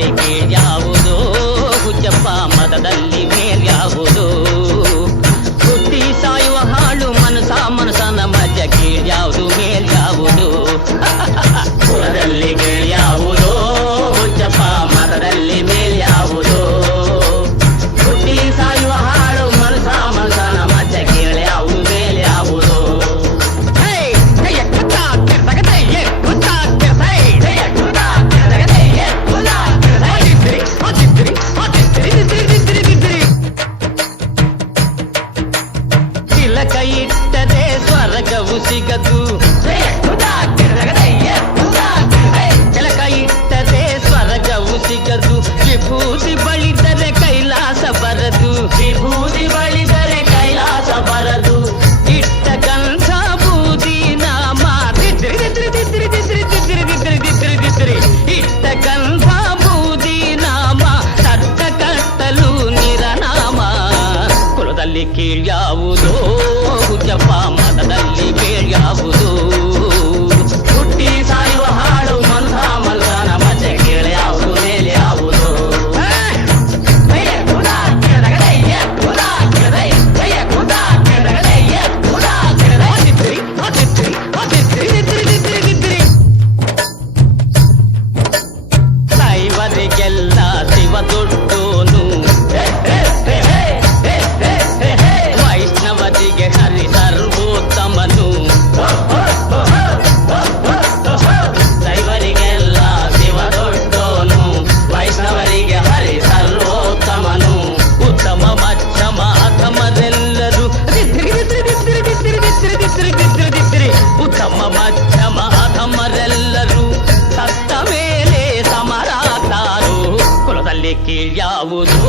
ಕುಲದಲ್ಲಿ ಕೀಳ್ಯಾವುದೋ ಹುಚ್ಚಪ್ಪ ಮತದಲ್ಲಿ ಮೇಲ್ಯಾವುದೋ ಹುಟ್ಟಿ ಸಾಯುವ ಹಾಳು ಮನಸನ ಮಜ್ಜ ಕೀಳ್ಯಾವುದು ಮೇಲ್ಯಾವುದು ಕುಲದಲ್ಲಿ ಕೀಳ್ಯಾವುದೋ ಹುಚ್ಚಪ್ಪ ಮತದಲ್ಲಿ ಮೇಲ್ಯಾವುದೋ ಹುಟ್ಟಿ ಸಾಯುವ ಹಾಳು ಮನಸನ ಮಜ್ಜ ಕೀಳ್ಯಾವುದು ಮೇಲ್ಯಾವುದು ತಿಲಕ ಇಟ್ಟದೆ ಸ್ವರ್ಗವು ಸಿಗದು ತಿಲಕ ಇಟ್ಟದೆ ಸ್ವರ್ಗವು ಸಿಗದು ವಿಭೂತಿ ಬಳಿದರೆ ಕೈಲಾಸ ಬರದು ವಿಭೂತಿ ಬಳಿದರೆ ಕೈಲಾಸ ಬರದು ಇಟ್ಟ ಗಂಧ ಬೂದಿ ನಾಮ ಇಟ್ಟ ಗಂಧ ಬೂದಿ ನಾಮ ತಟ್ಟ ಕಟ್ಟಲು ನಿರನಾಮ ಕುಲದಲ್ಲಿ ಕೀಳ್ಯಾವುದೋ ಹುಚ್ಚಪ್ಪ ಮತದಲ್ಲಿ ಮೇಲ್ಯಾವುದೋ ಹುಟ್ಟಿ ಸಾಯುವ ಹಾಳು ಮಲ್ಸನ ಮಜ್ಜೆ ಕೀಳ್ಯಾವುದು ಮೇಲ್ಯಾವುದೋ ದೈವರಿಗೆಲ್ಲ ಶಿವ ದೊಡ್ಡೋನು ವೈಷ್ಣವರಿಗೆ ಹರಿ ಸರ್ವೋತ್ತಮನು ದೈವರಿಗೆಲ್ಲ ಶಿವ ದೊಡ್ಡೋನು ವೈಷ್ಣವರಿಗೆ ಹರಿ ಸರ್ವೋತ್ತಮನು ಉತ್ತಮ ಮಧ್ಯಮ ಅಧಮರೆಲ್ಲರೂ ಉತ್ತಮ ಮಧ್ಯಮ ಅಧಮರೆಲ್ಲರೂ ಸತ್ತ ಮೇಲೆ ಸಮರಾತಾರು ಕುಲದಲ್ಲಿ ಕೀಳ್ಯಾವುದೋ